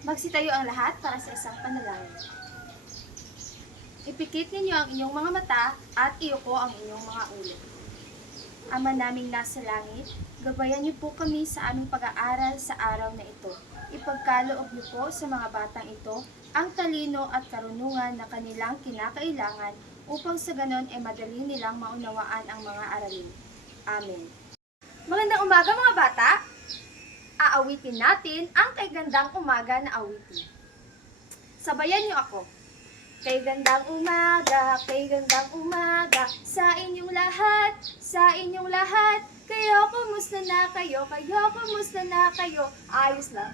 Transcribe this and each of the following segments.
Magsitayo ang lahat para sa isang panalangin. Ipikit ninyo ang inyong mga mata at iyuko ang inyong mga ulo. Ama naming nasa langit, gabayan niyo po kami sa aming pag-aaral sa araw na ito. Ipagkaloob niyo po sa mga batang ito ang talino at karunungan na kanilang kinakailangan upang sa ganon ay madali nilang maunawaan ang mga aralin. Amen. Magandang umaga mga bata! Aawitin natin ang Kay Gandang Umaga na awitin. Sabayan niyo ako. Kay gandang umaga, sa inyong lahat, kayo, kumusta na kayo, kumusta na kayo, ayos lang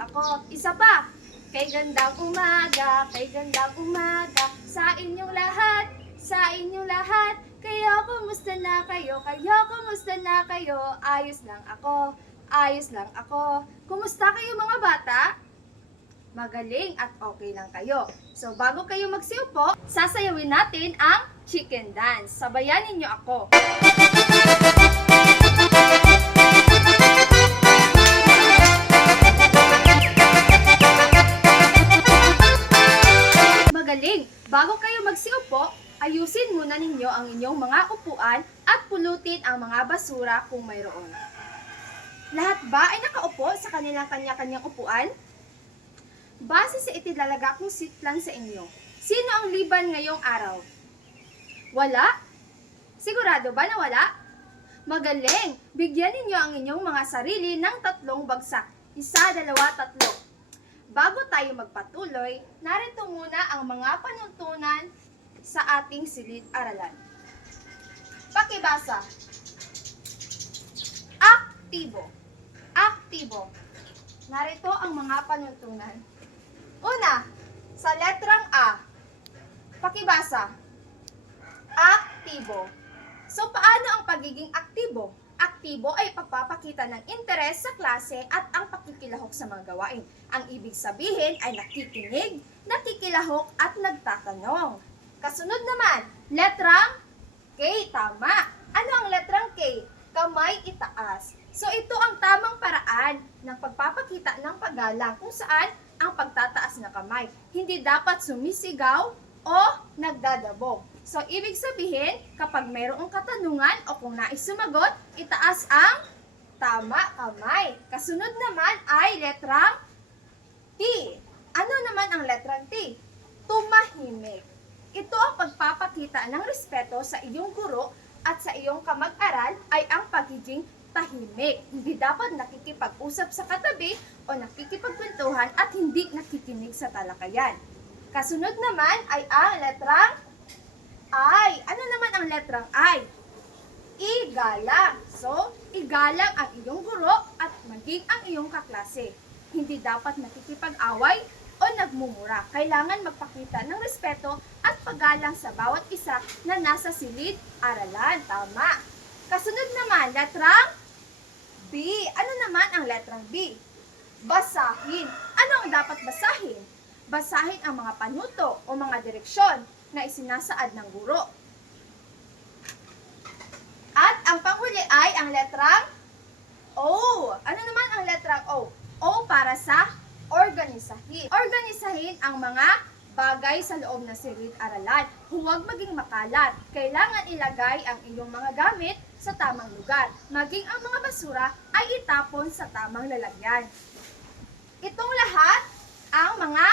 ako, isa pa, kay gandang umaga, sa inyong lahat, kayo, kumusta na kayo, ayos lang ako, kumusta kayo mga bata? Magaling at okay lang kayo. So, bago kayo magsiupo, sasayawin natin ang chicken dance. Sabayan ninyo ako. Magaling! Bago kayo magsiupo, ayusin muna ninyo ang inyong mga upuan at pulutin ang mga basura kung mayroon. Lahat ba ay nakaupo sa kanilang kanya-kanyang upuan? Base sa itinalaga kong sitlan sa inyo, sino ang liban ngayong araw? Wala? Sigurado ba na wala? Magaling! Bigyan ninyo ang inyong mga sarili ng 3 bagsak. 1, 2, 3. Bago tayo magpatuloy, narito muna ang mga panuntunan sa ating silid-aralan. Pakibasa. Aktibo. Narito ang mga panuntunan. Una, sa letrang A. Pakibasa. Aktibo. So, paano ang pagiging aktibo? Aktibo ay pagpapakita ng interes sa klase at ang pakikilahok sa mga gawain. Ang ibig sabihin ay nakikinig, nakikilahok at nagtatanong. Kasunod naman, letrang K. Tama. Ano ang letrang K? Kamay itaas. So, ito ang tamang paraan ng pagpapakita ng paggalang kung saan ang pagtataas na kamay. Hindi dapat sumisigaw o nagdadabog. So, ibig sabihin, kapag mayroong katanungan o kung nais sumagot, itaas ang tama kamay. Kasunod naman ay letrang T. Ano naman ang letrang T? Tumahimik. Ito ang pagpapakita ng respeto sa iyong guro at sa iyong kamag-aral ay ang pagiging tahimik. Hindi dapat nakikipag-usap sa katabi o nakikipagkwentuhan at hindi nakikinig sa talakayan. Kasunod naman ay ang letrang I. Ano naman ang letrang I? Igalang. So, igalang ang iyong guro at maging ang iyong kaklase. Hindi dapat nakikipag-away o nagmumura. Kailangan magpakita ng respeto at paggalang sa bawat isa na nasa silid-aralan. Tama. Kasunod naman, letrang B. Ano naman ang letrang B? Basahin. Ano ang dapat basahin? Basahin ang mga panuto o mga direksyon na isinasaad ng guro. At ang panghuli ay ang letrang O. Ano naman ang letrang O? O para sa organisahin. Organisahin ang mga bagay sa loob ng silid-aralan. Huwag maging makalat. Kailangan ilagay ang iyong mga gamit sa tamang lugar. Maging ang mga basura ay itapon sa tamang lalagyan. Itong lahat ang mga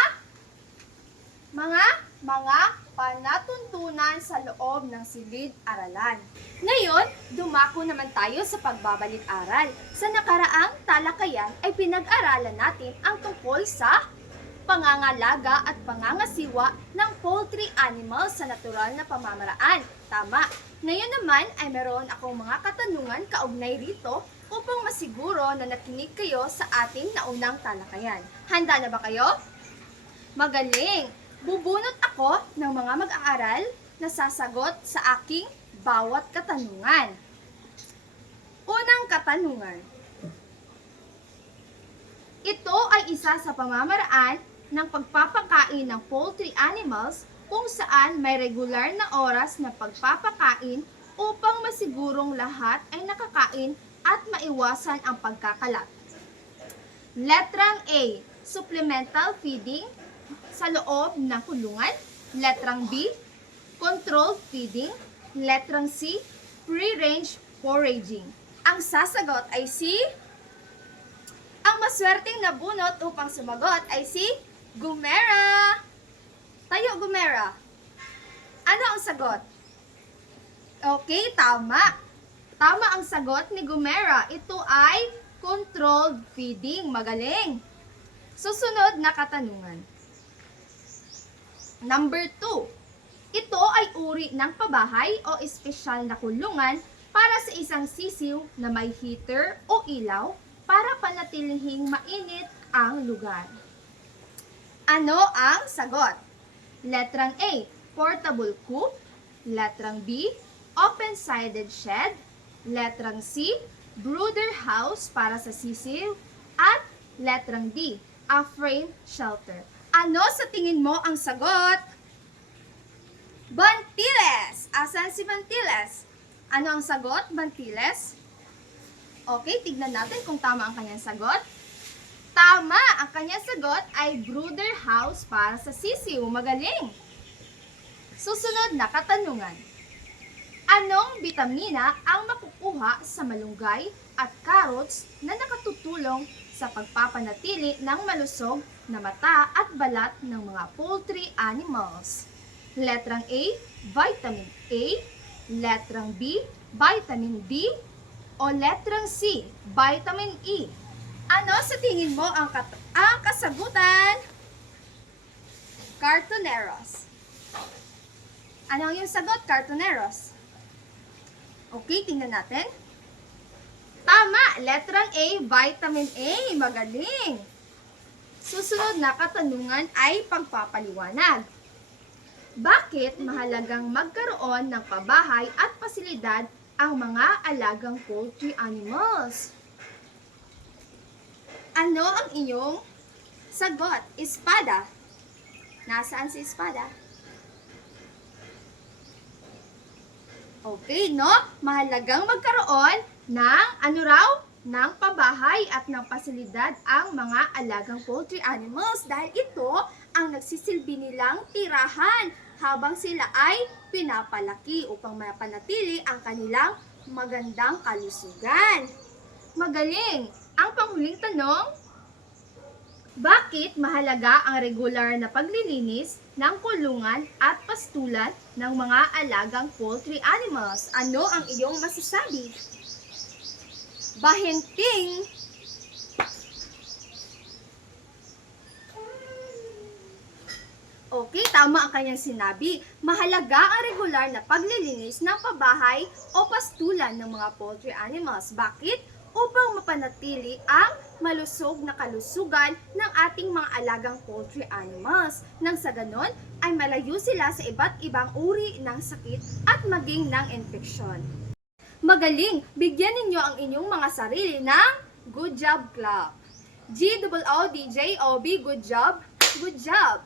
panatuntunan sa loob ng silid-aralan. Ngayon, dumako naman tayo sa pagbabalik-aral. Sa nakaraang talakayan ay pinag-aralan natin ang tungkol sa pangangalaga at pangangasiwa ng poultry animals sa natural na pamamaraan. Tama. Ngayon naman ay meron akong mga katanungan kaugnay rito upang masiguro na nakinig kayo sa ating naunang talakayan. Handa na ba kayo? Magaling! Bubunot ako ng mga mag-aaral na sasagot sa aking bawat katanungan. Unang katanungan. Ito ay isa sa pamamaraan ng pagpapakain ng poultry animals kung saan may regular na oras na pagpapakain upang masigurong lahat ay nakakain at maiwasan ang pagkakalat. Letrang A, supplemental feeding sa loob ng kulungan. Letrang B, controlled feeding. Letrang C, free-range foraging. Ang sasagot ay si... Ang maswerteng nabunot upang sumagot ay si Gumera. Tayo, Gumera. Ano ang sagot? Okay, tama. Tama ang sagot ni Gumera. Ito ay controlled feeding. Magaling. Susunod na katanungan. Number 2. Ito ay uri ng pabahay o espesyal na kulungan para sa isang sisiw na may heater o ilaw para panatilihing mainit ang lugar. Ano ang sagot? Letrang A, portable coop. Letrang B, open-sided shed. Letrang C, brooder house para sa sisiw. At letrang D, a frame shelter. Ano sa tingin mo ang sagot? Bantiles! Asan si Bantiles? Ano ang sagot, Bantiles? Okay, tignan natin kung tama ang kanyang sagot. Tama! Ang kanyang sagot ay brooder house para sa sisiw. Magaling! Susunod na katanungan. Anong bitamina ang makukuha sa malunggay at carrots na nakatutulong sa pagpapanatili ng malusog na mata at balat ng mga poultry animals? Letrang A, vitamin A. Letrang B, vitamin D. O letrang C, vitamin E. Ano sa tingin mo ang kasagutan? Cartoneros. Ano ang iyong sagot, Cartoneros? Okay, tingnan natin. Tama! Letrang A, vitamin A. Magaling! Susunod na katanungan ay pagpapaliwanag. Bakit mahalagang magkaroon ng pabahay at pasilidad ang mga alagang poultry animals? Ano ang iyong sagot? Espada. Nasaan si Espada? Okay, no? Mahalagang magkaroon ng ano raw? Ng pabahay at ng pasilidad ang mga alagang poultry animals dahil ito ang nagsisilbi nilang tirahan habang sila ay pinapalaki upang mapanatili ang kanilang magandang kalusugan. Magaling! Ang panghuling tanong, bakit mahalaga ang regular na paglilinis ng kulungan at pastulan ng mga alagang poultry animals? Ano ang iyong masasabi? Bahenting! Okay, tama ang kanyang sinabi. Mahalaga ang regular na paglilinis ng pabahay o pastulan ng mga poultry animals. Bakit? Upang mapanatili ang malusog na kalusugan ng ating mga alagang poultry animals. Nang sa ganon, ay malayo sila sa iba't ibang uri ng sakit at maging ng infeksyon. Magaling! Bigyan ninyo ang inyong mga sarili ng Good Job Club. G-O-O-D-J-O-B, good job, good job.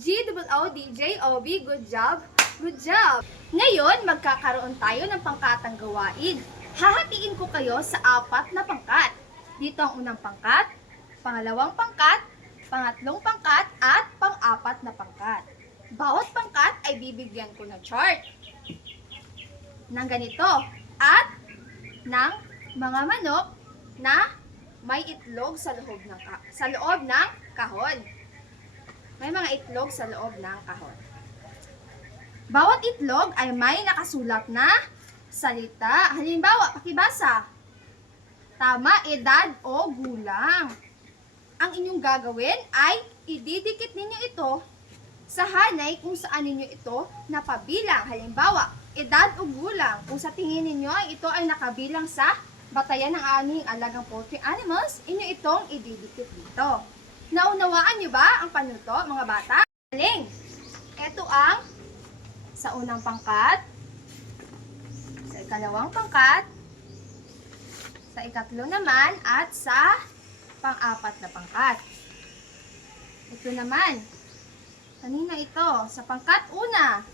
G-O-O-D-J-O-B, good job, good job. Ngayon, magkakaroon tayo ng pangkatang gawain. Hahatiin ko kayo sa 4 na pangkat. Dito ang unang pangkat, pangalawang pangkat, pangatlong pangkat, at pang-4 na pangkat. Bawat pangkat ay bibigyan ko ng chart ng ganito at ng mga manok na may itlog sa loob ng kahon. May mga itlog sa loob ng kahon. Bawat itlog ay may nakasulat na salita. Halimbawa, pakibasa. Tama, edad o gulang. Ang inyong gagawin ay ididikit ninyo ito sa hanay kung saan ninyo ito napabilang. Halimbawa, edad o gulang. Kung sa tingin ninyo ay ito ay nakabilang sa batayan ng aming alagang poultry animals, inyo itong ididikit dito. Naunawaan nyo ba ang panuto, mga bata? Galing! Ito ang sa unang pangkat, sa ikalawang pangkat, sa ikatlo naman, at sa pang-4 na pangkat. Ito naman, kanina ito, sa pangkat una.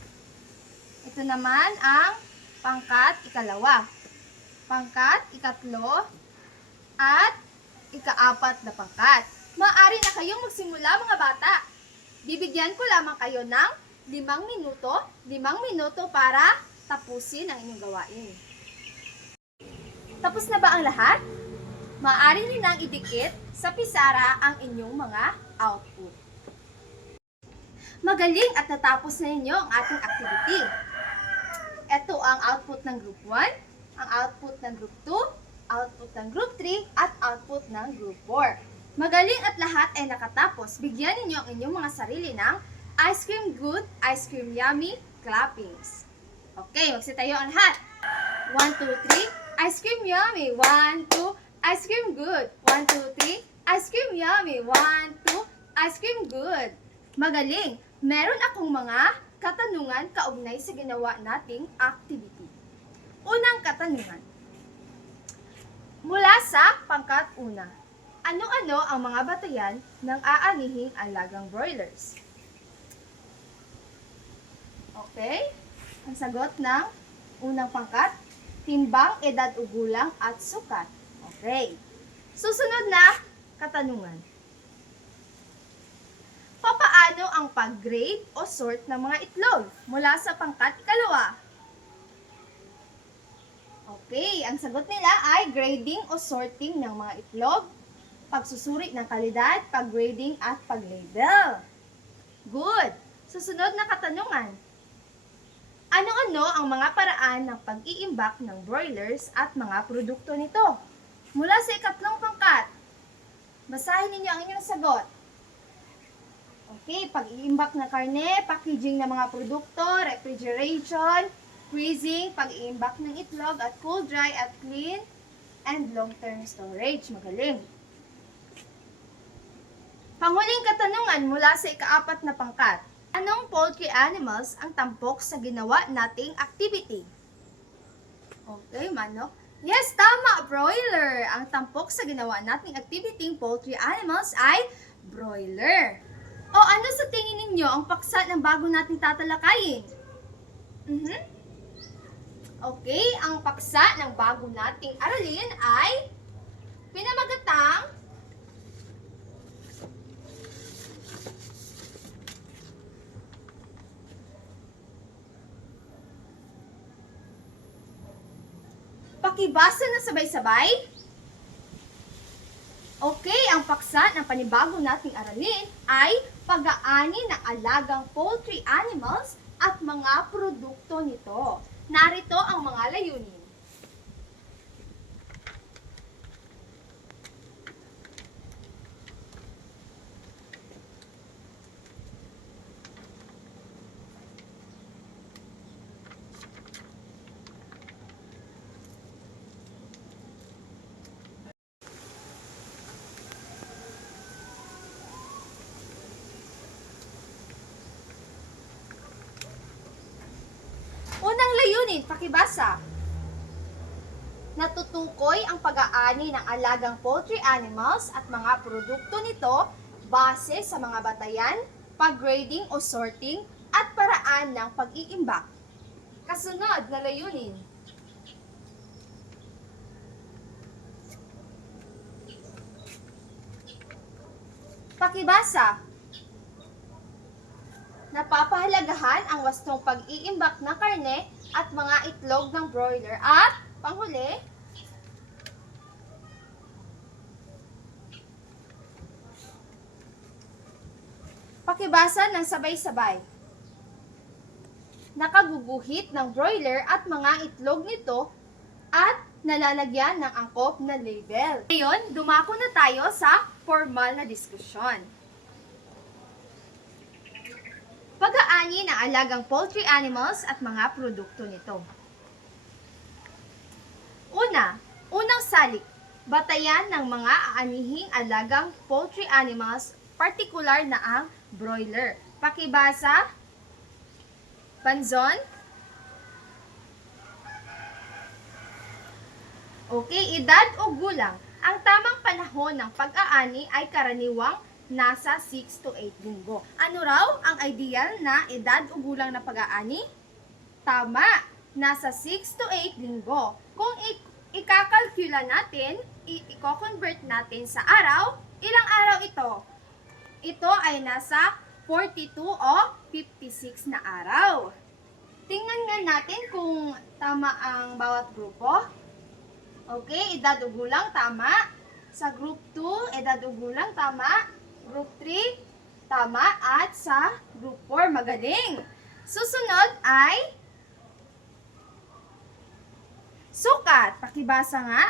Ito naman ang pangkat ikalawa, pangkat ikatlo, at ika-4 na pangkat. Maaari na kayong magsimula mga bata. Bibigyan ko lamang kayo ng 5 minuto para tapusin ang inyong gawain. Tapos na ba ang lahat? Maaari niyo nang idikit sa pisara ang inyong mga output. Magaling at natapos na ninyo ang ating activity. Ito ang output ng Group 1, ang output ng Group 2, output ng Group 3, at output ng Group 4. Magaling at lahat ay nakatapos. Bigyan ninyo ang inyong mga sarili ng ice cream good, ice cream yummy, clappings. Okay, magsitayo ang lahat. 1, 2, 3, ice cream yummy. 1, 2, ice cream good. 1, 2, 3, ice cream yummy. 1, 2, ice cream good. Magaling! Meron akong mga katanungan kaugnay sa ginawa nating activity. Unang katanungan. Mula sa pangkat una, ano-ano ang mga batayan ng aanihing alagang broilers? Okay? Ang sagot ng unang pangkat, timbang, edad, ugulang, at sukat. Okay. Susunod na katanungan. Papaano ang pag-grade o sort ng mga itlog mula sa pangkat ikalawa? Okay, ang sagot nila ay grading o sorting ng mga itlog, pagsusuri ng kalidad, pag-grading at pag-label. Good! Susunod na katanungan. Ano-ano ang mga paraan ng pag-iimbak ng broilers at mga produkto nito? Mula sa ikatlong pangkat, basahin ninyo ang inyong sagot. Okay, pag-iimbak ng karne, packaging ng mga produkto, refrigeration, freezing, pag-iimbak ng itlog, at cool, dry, at clean, and long-term storage. Magaling. Panghuling katanungan mula sa ika-4 na pangkat. Anong poultry animals ang tampok sa ginawa nating activity? Okay, manok. Yes, tama, broiler. Ang tampok sa ginawa nating activity poultry animals ay broiler. O ano sa tingin ninyo ang paksa ng bago nating tatalakayin? Okay, ang paksa ng bago nating aralin ay pinamagatang pakibasa na sabay-sabay. Okay, ang paksa ng panibago nating aralin ay pag-aani ng alagang poultry animals at mga produkto nito. Narito ang mga layunin. Unang layunin, pakibasa. Natutukoy ang pag-aani ng alagang poultry animals at mga produkto nito base sa mga batayan, pag-grading o sorting, at paraan ng pag-iimbak. Kasunod na layunin. Pakibasa. Napapahalagahan ang wastong pag-iimbak ng karne at mga itlog ng broiler. At, panghuli, pakibasa ng sabay-sabay. Nakaguguhit ng broiler at mga itlog nito at nalalagyan ng angkop na label. Ngayon, dumako na tayo sa formal na diskusyon. Pag-aani ng alagang poultry animals at mga produkto nito. Unang salik, batayan ng mga aanihing alagang poultry animals, partikular na ang broiler. Pakibasa, Banzon. Okay, edad o gulang. Ang tamang panahon ng pag-aani ay karaniwang nasa 6 to 8 linggo. Ano raw ang ideal na edad o gulang na pag-aani? Tama, nasa 6 to 8 linggo. Kung ikakalkula natin, i-convert natin sa araw, ilang araw ito? Ito ay nasa 42 o 56 na araw. Tingnan nga natin kung tama ang bawat grupo. Okay, edad o gulang, tama. Sa group 2, edad o gulang, tama. Group 3, tama. At sa group 4, magaling. Susunod ay sukat. Pakibasa nga.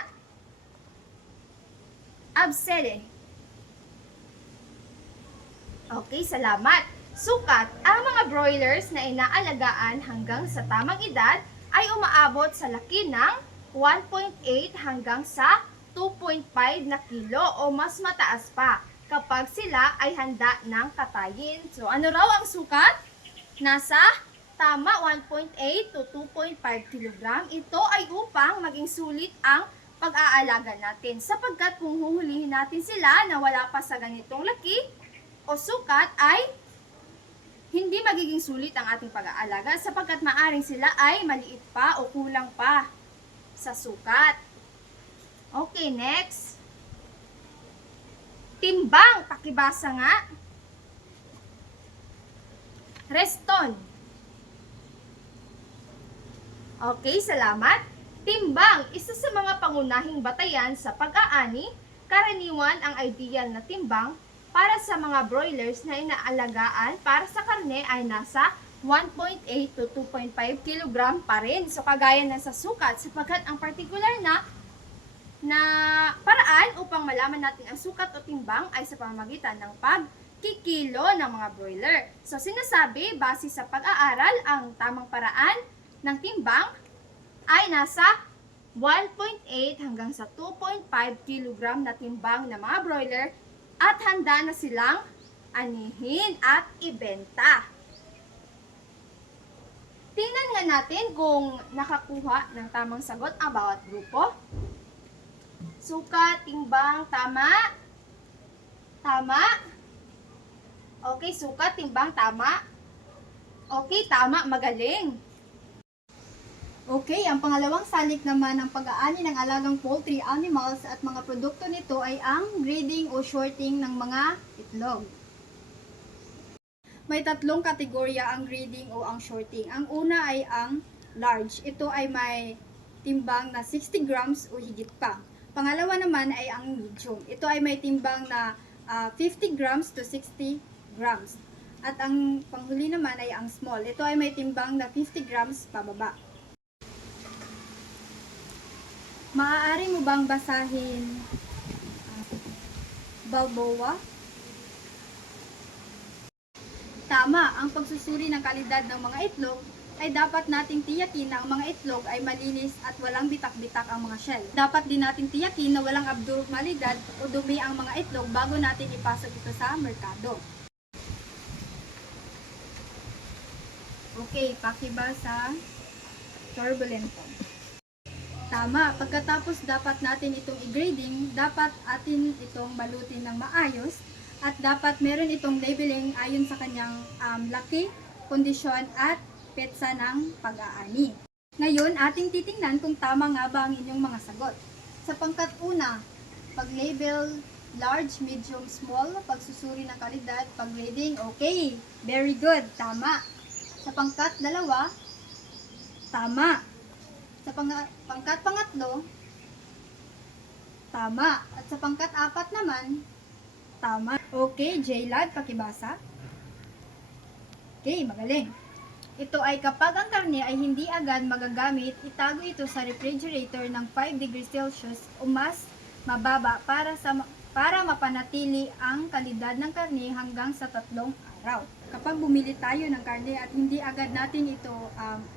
Absede. Okay, salamat. Sukat. Ang mga broilers na inaalagaan hanggang sa tamang edad ay umaabot sa laki ng 1.8 hanggang sa 2.5 na kilo o mas mataas pa kapag sila ay handa ng katayin. So, ano raw ang sukat? Nasa tama 1.8 to 2.5 kg. Ito ay upang maging sulit ang pag-aalaga natin. Sapagkat kung huhulihin natin sila na wala pa sa ganitong laki o sukat ay hindi magiging sulit ang ating pag-aalaga sapagkat maaring sila ay maliit pa o kulang pa sa sukat. Okay, next. Timbang, pakibasa nga. Reston. Okay, salamat. Timbang, isa sa mga pangunahing batayan sa pag-aani, karaniwan ang ideal na timbang para sa mga broilers na inaalagaan para sa karne ay nasa 1.8 to 2.5 kg pa rin. So, kagaya ng sa sukat, sapagkat ang particular na paraan upang malaman natin ang sukat o timbang ay sa pamamagitan ng pagkikilo ng mga broiler. So, sinasabi, base sa pag-aaral, ang tamang paraan ng timbang ay nasa 1.8 hanggang sa 2.5 kg na timbang ng mga broiler at handa na silang anihin at ibenta. Tingnan nga natin kung nakakuha ng tamang sagot ang bawat grupo. Sukat, timbang, tama. Tama. Okay, sukat, timbang, tama. Okay, tama, magaling. Okay, ang pangalawang salik naman ng pag-aani ng alagang poultry animals at mga produkto nito ay ang grading o sorting ng mga itlog. May tatlong kategorya ang grading o ang sorting. Ang una ay ang large. Ito ay may timbang na 60 grams o higit pa. Pangalawa naman ay ang medium. Ito ay may timbang na 50 grams to 60 grams. At ang panghuli naman ay ang small. Ito ay may timbang na 50 grams pababa. Maaari mo bang basahin Balboa? Tama, ang pagsusuri ng kalidad ng mga itlog ay dapat nating tiyakin na ang mga itlog ay malinis at walang bitak-bitak ang mga shell. Dapat din nating tiyakin na walang abnormalidad o dumi ang mga itlog bago natin ipasok ito sa merkado. Okay, pakibasa turbulento. Tama, pagkatapos dapat natin itong i-grading, dapat atin itong balutin ng maayos at dapat meron itong labeling ayon sa kanyang laki, kondisyon at petsa ng pag-aani. Ngayon, ating titingnan kung tama nga ba ang inyong mga sagot. Sa pangkat una, pag-label large, medium, small, pagsusuri ng kalidad, pag-grading, okay, very good, tama. Sa pangkat dalawa, tama. Sa pangkat pangatlo, tama. At sa pangkat apat naman, tama. Okay, J-Lad, pakibasa. Okay, magaling. Ito ay kapag ang karne ay hindi agad magagamit, itago ito sa refrigerator ng 5 degrees Celsius o mas mababa para mapanatili ang kalidad ng karne hanggang sa 3 araw. Kapag bumili tayo ng karne at hindi agad natin ito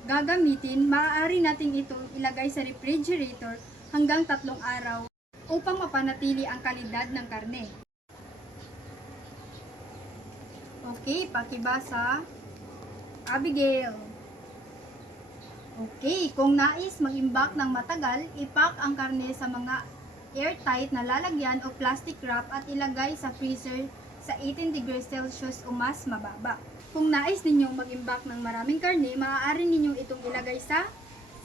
gagamitin, maaari natin ito ilagay sa refrigerator hanggang 3 araw upang mapanatili ang kalidad ng karne. Okay, pakibasa. Abigail. Okay, kung nais mag-imbak ng matagal, ipack ang karne sa mga airtight na lalagyan o plastic wrap at ilagay sa freezer sa 18 degrees Celsius o mas mababa. Kung nais ninyong mag-imbak ng maraming karne, maaari ninyong itong ilagay sa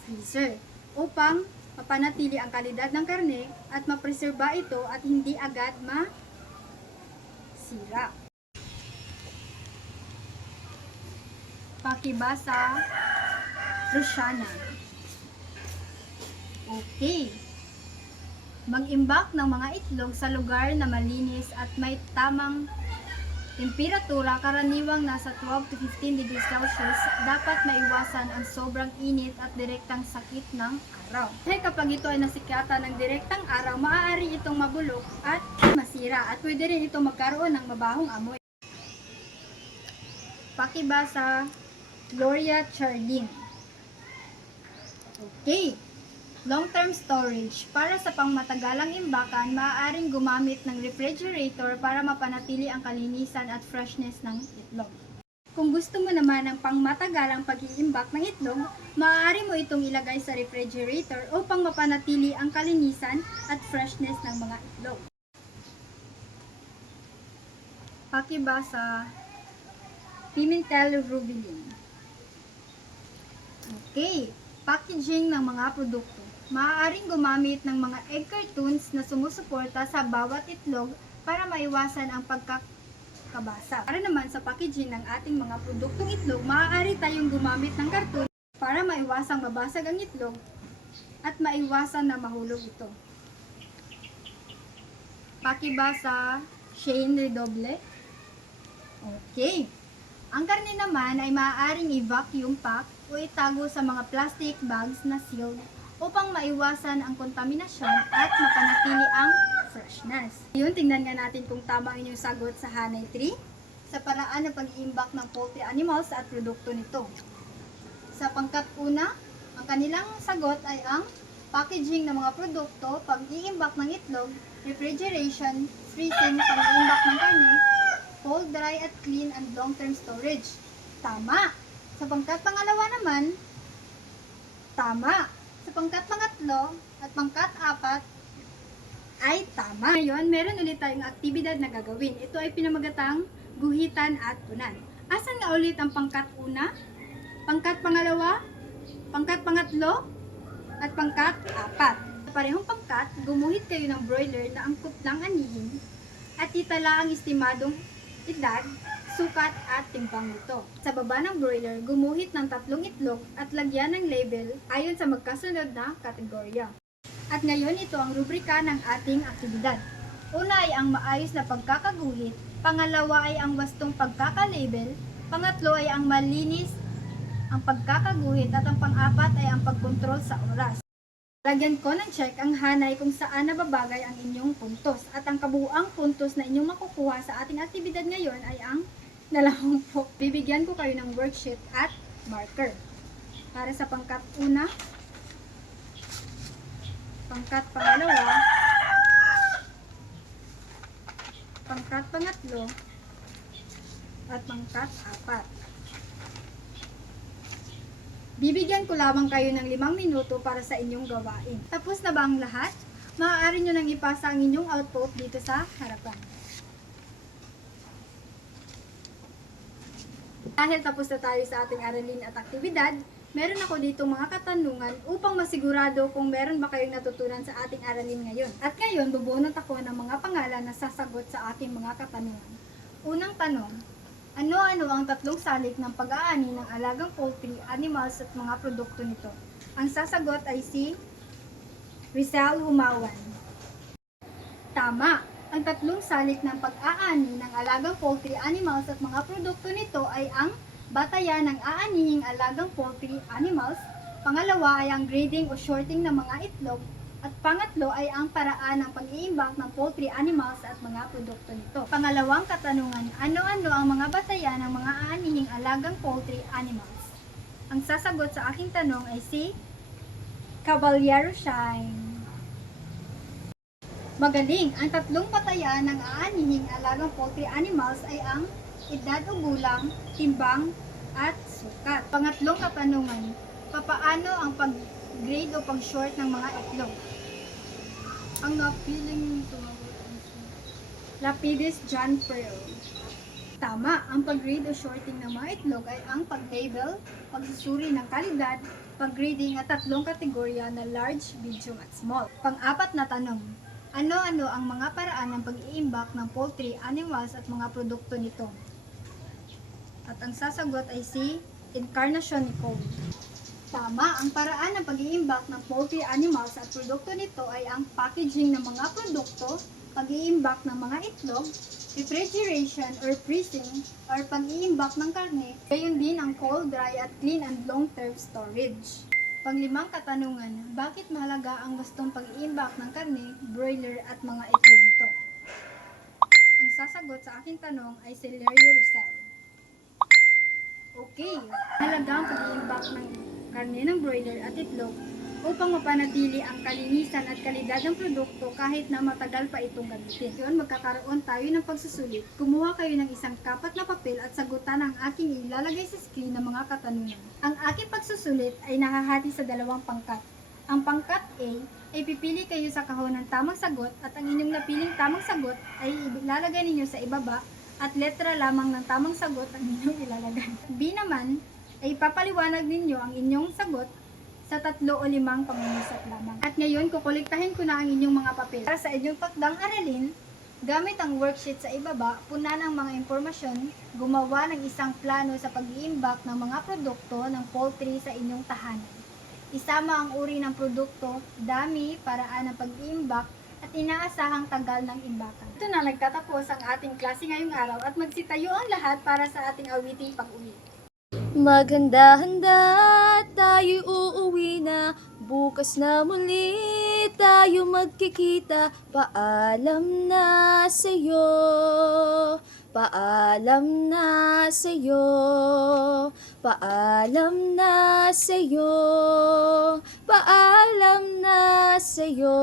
freezer upang mapanatili ang kalidad ng karne at mapreserba ito at hindi agad masira. Pakibasa Roshana. Okay. Mag-imbak ng mga itlog sa lugar na malinis at may tamang temperatura, karaniwang nasa 12 to 15 degrees Celsius. Dapat maiwasan ang sobrang init at direktang sakit ng araw. Dahil kapag ito ay nasikatan ng direktang araw, maaari itong mabulok at masira at pwede rin itong magkaroon ng mabahong amoy. Pakibasa Gloria Chardin. Okay. Long-term storage. Para sa pangmatagalang imbakan, maaaring gumamit ng refrigerator para mapanatili ang kalinisan at freshness ng itlog. Kung gusto mo naman ng pangmatagalang pag-iimbak ng itlog, maaari mo itong ilagay sa refrigerator upang mapanatili ang kalinisan at freshness ng mga itlog. Pakibasa Pimentel Rubelin. Okay. Packaging ng mga produkto. Maaaring gumamit ng mga egg cartons na sumusuporta sa bawat itlog para maiwasan ang pagkakabasa. Para naman sa packaging ng ating mga produktong itlog, maaari tayong gumamit ng karton para maiwasang mabasag ang itlog at maiwasan na mahulog ito. Pakibasa Shane Redoble. Okay. Ang karne naman ay maaaring i-vacuum pack o itago sa mga plastic bags na sealed upang maiwasan ang kontaminasyon at mapanatili ang freshness. Ngayon, tingnan nga natin kung tama ang inyong sagot sa Hanay 3 sa paraan ng pag-iimbak ng poultry animals at produkto nito. Sa pangkat una, ang kanilang sagot ay ang packaging ng mga produkto, pag-iimbak ng itlog, refrigeration, freezing, pag-iimbak ng karne, cold, dry at clean, and long-term storage. Tama! Sa pangkat pangalawa naman, tama! Sa pangkat pangatlo at pangkat apat ay tama. Ngayon, meron ulit tayong aktibidad na gagawin. Ito ay pinamagatang guhitan at punan. Asan nga ulit ang pangkat una, pangkat pangalawa, pangkat pangatlo, at pangkat apat? Parehong pangkat, gumuhit kayo ng broiler na angkop ng anihin at itala ang estimadong edad, sukat at timbang nito. Sa baba ng broiler, gumuhit ng 3 itlog at lagyan ng label ayon sa magkasunod na kategorya. At ngayon, ito ang rubrika ng ating aktibidad. Una ay ang maayos na pagkakaguhit, pangalawa ay ang wastong pagkakalabel, pangatlo ay ang malinis ang pagkakaguhit at ang pang-apat ay ang pagkontrol sa oras. Lagyan ko ng check ang hanay kung saan nababagay ang inyong puntos at ang kabuuang puntos na inyong makukuha sa ating aktibidad ngayon ay ang nalahumpok. Bibigyan ko kayo ng worksheet at marker. Para sa pangkat una, pangkat pangalawa, pangkat pangatlo, at pangkat apat. Bibigyan ko lamang kayo ng 5 minuto para sa inyong gawain. Tapos na ba ang lahat? Maaari nyo nang ipasa ang inyong output dito sa harapan. Dahil tapos na tayo sa ating aralin at aktibidad, meron ako dito mga katanungan upang masigurado kung meron ba kayong natutunan sa ating aralin ngayon. At ngayon, bubunot ako ng mga pangalan na sasagot sa aking mga katanungan. Unang tanong, ano-ano ang 3 salik ng pag-aani ng alagang poultry, animals at mga produkto nito? Ang sasagot ay si Rizal Humawan. Tama! Ang 3 salik ng pag-aani ng alagang poultry, animals at mga produkto nito ay ang batayan ng aanihing alagang poultry, animals, pangalawa ay ang grading o sorting ng mga itlog, at pangatlo ay ang paraan ng pag-iimbak ng poultry, animals at mga produkto nito. Pangalawang katanungan, ano-ano ang mga batayan ng mga aanihing alagang poultry, animals? Ang sasagot sa aking tanong ay si Caballero Shine. Magaling! Ang 3 batayan ng aanihing alagang poultry, animals ay ang edad o gulang, timbang, at sukat. Pangatlong katanungan, papaano ang pag-grade o pag-short ng mga itlog? Ang napiling sumagot ang Lapidus John Pearl. Tama, ang pag-grade o sorting ng mga itlog ay ang pag-label, pagsusuri ng kalidad, pag-grading at tatlong kategorya na large, medium at small. Pang-apat na tanong, ano-ano ang mga paraan ng pag-iimbak ng poultry, animals at mga produkto nito? At ang sasagot ay si Encarnacion Nicole. Tama, ang paraan ng pag-iimbak ng poultry, animals at produkto nito ay ang packaging ng mga produkto, pag-iimbak ng mga itlog, refrigeration or freezing, or pag-iimbak ng karne, gayon din ang cold, dry at clean and long-term storage. Panglimang katanungan, bakit mahalaga ang gustong pag-iimbak ng karne, broiler at mga itlog nito? Ang sasagot sa aking tanong ay si Lerio Rosel. Okay, mahalaga ang pag-iimbak ng karne ng broiler at itlog upang mapanatili ang kalinisan at kalidad ng produkto kahit na matagal pa itong gamitin. Yun, magkakaroon tayo ng pagsusulit. Kumuha kayo ng isang kapat na papel at sagutan ang aking ilalagay sa screen ng mga katanungan. Ang aking pagsusulit ay nakahati sa dalawang pangkat. Ang pangkat A ay pipili kayo sa kahon ng tamang sagot at ang inyong napiling tamang sagot ay ilalagay ninyo sa ibaba at letra lamang ng tamang sagot ang inyong ilalagay. B naman ay papaliwanag ninyo ang inyong sagot sa 3 o 5 pangungusap lamang. At ngayon, kukolektahin ko na ang inyong mga papel. Para sa inyong takdang aralin, gamit ang worksheet sa ibaba, puna ng mga impormasyon, gumawa ng isang plano sa pag-iimbak ng mga produkto ng poultry sa inyong tahanan. Isama ang uri ng produkto, dami, paraan ng pag-iimbak, at inaasahang tagal ng imbakan. Ito na nagtatapos ang ating klase ngayong araw at magsitayo ang lahat para sa ating awiting pag-uwi. Maghanda-handa, tayo uuwi na. Bukas na muli tayo magkikita. Paalam na sa'yo, paalam na sa'yo, paalam na sa'yo, paalam na sa'yo.